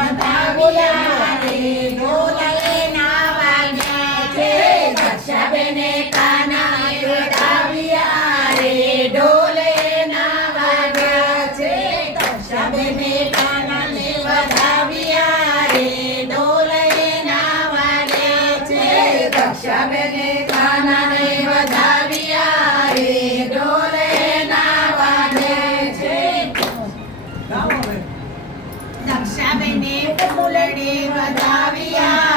વધાવ્યા રે ઢોલના વાગ્યા છે દક્ષાબેને કાનાને વધાવ્યા રે ઢોલના વાગ્યા છે દક્ષાબેને કાનાને વધાવ્યા રે ઢોલના વાગ્યા છે દક્ષાબેને કાનાને વધાવ્યા રે ઢોલના વાગ્યા છે દક્ષાબેને ફૂલડે વધાવ્યા